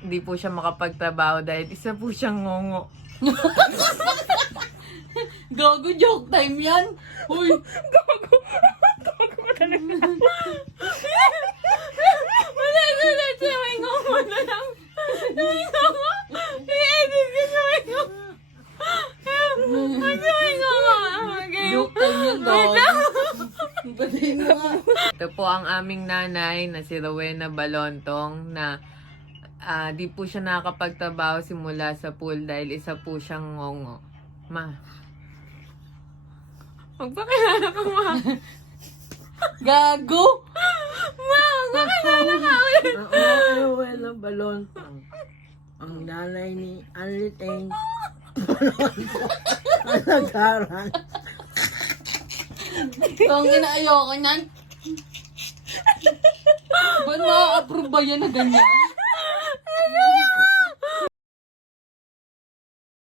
hindi po siya makapagtrabaho dahil isa po siyang ngongo. Gago, joke time yan. Uy. Gago ka talaga. Wala siya, may ngongo na lang. May ngongo. I-edit ko siya, may ngongo. May ngongo. Joke time yan, gago. Batiin mo nga. Ito po ang aming nanay na si Rowena Balontong na di po siya nakakapagtrabaho simula sa pool dahil isa po siyang ngongo. Ma. Magpakilala ka, ma. Gago. Ma, magpakilala ka ulit. Ako Rowena Balontong. Ang nanay ni Anliteng Balontong. Ang nag-aral. Ang inaayoko niyan. Ba't ma-approve ba yan na ganyan?